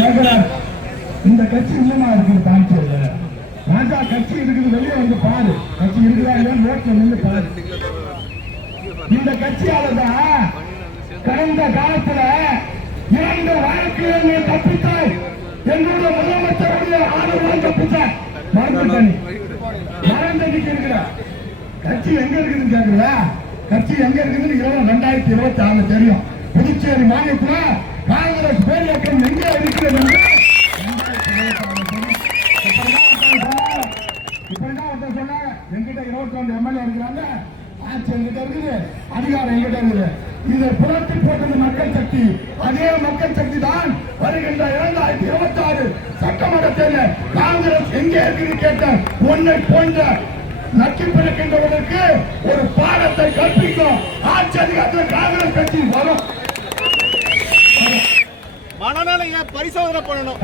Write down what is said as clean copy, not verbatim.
கேட்கிறார். இந்த கட்சி இன்னுமா இருக்குது பாண்டிச்சேரியில? ராஜா கட்சி இருக்குது, வெளியே வந்து பாரு. கட்சி இருக்குதா இல்லையா நோட்ல நின்று பாரு. இந்த கட்சியாலதான் கடந்த காலத்துல 2 வாழ்க்கையில் நீ தப்பித்தாய். எங்களுடைய முதலமைச்சருடைய ஆதரவுடன் தப்பித்தாய். மறந்துட்டு இருக்கிற கட்சி எங்க இருக்குதுன்னு கேட்கல. கட்சி எங்க இருக்குதுன்னு 2026 தெரியும். புதுச்சேரி மாநிலத்துல காங்கிரஸ் பேர் இயக்கம் எங்கே இருக்கிறது என்று இப்படிதான் சொன்னாங்க. எங்கிட்ட 22 எம்எல்ஏ இருக்கிறாங்க, ஆட்சி எங்கிட்ட இருக்குது, அதிகாரம் எங்கிட்ட இருக்குது. இதை புரட்டி போட்டது மக்கள் சக்தி. அதே மக்கள் சக்தி தான் வருகின்ற 2026 சட்டமன்ற தேர்தல் காங்கிரஸ் எங்கே இருக்குது கேட்ட ஒன்றை போன்ற நக்கி பிறக்கின்றவர்களுக்கு ஒரு பாடத்தை கற்பிக்கும். ஆட்சி அதிகாரத்தில் காங்கிரஸ் கட்சி வரும். மனநல பரிசோதனை பண்ணணும்.